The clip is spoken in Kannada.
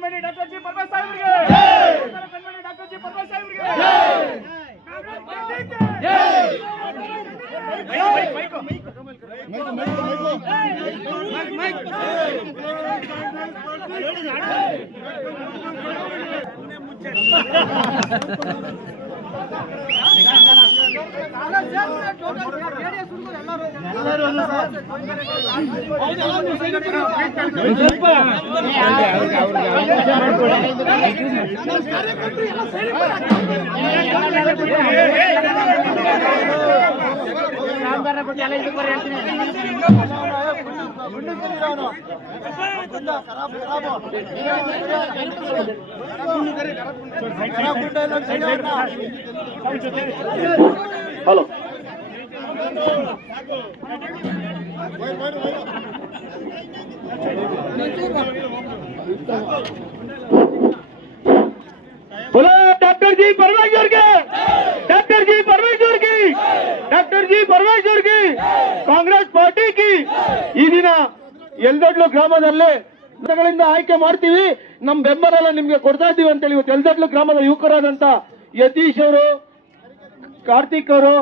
ಕಣ್ಮಣಿ ಡಾಕ್ಟರ್ ಜಿ ಪರಮೇಶ್ ಸಾಹೇಬ್ರಿಗೆ ಕಣ್ಮಣಿ ಡಾಕ್ಟರ್ ಜಿ ಪರಮೇಶ್ ಸಾಹೇಬ್ರಿಗೆ ಹಲೋ बोलो डॉक्टर जी परमेश्वर के, डॉक्टर जी परमेश्वर की, डॉक्टर जी परमेश्वर की, ಕಾಂಗ್ರೆಸ್ ಪಾರ್ಟಿ की ಈ ದಿನ ಎಲ್ದೊಡ್ಲು ಗ್ರಾಮದಲ್ಲಿ ಮತಗಳಿಂದ ಆಯ್ಕೆ ಮಾಡ್ತೀವಿ, ನಮ್ಮ ಬೆಂಬಲ ಎಲ್ಲ ನಿಮ್ಗೆ ಕೊಡ್ತಾ ಇದ್ದೀವಿ ಅಂತ ಹೇಳಿ ಇವತ್ತು ಎಲ್ದೊಡ್ಲು ಗ್ರಾಮದ ಯುವಕರಾದಂತ ಯತೀಶ್ ಅವರು, ಕಾರ್ತಿಕ್ ಅವರು,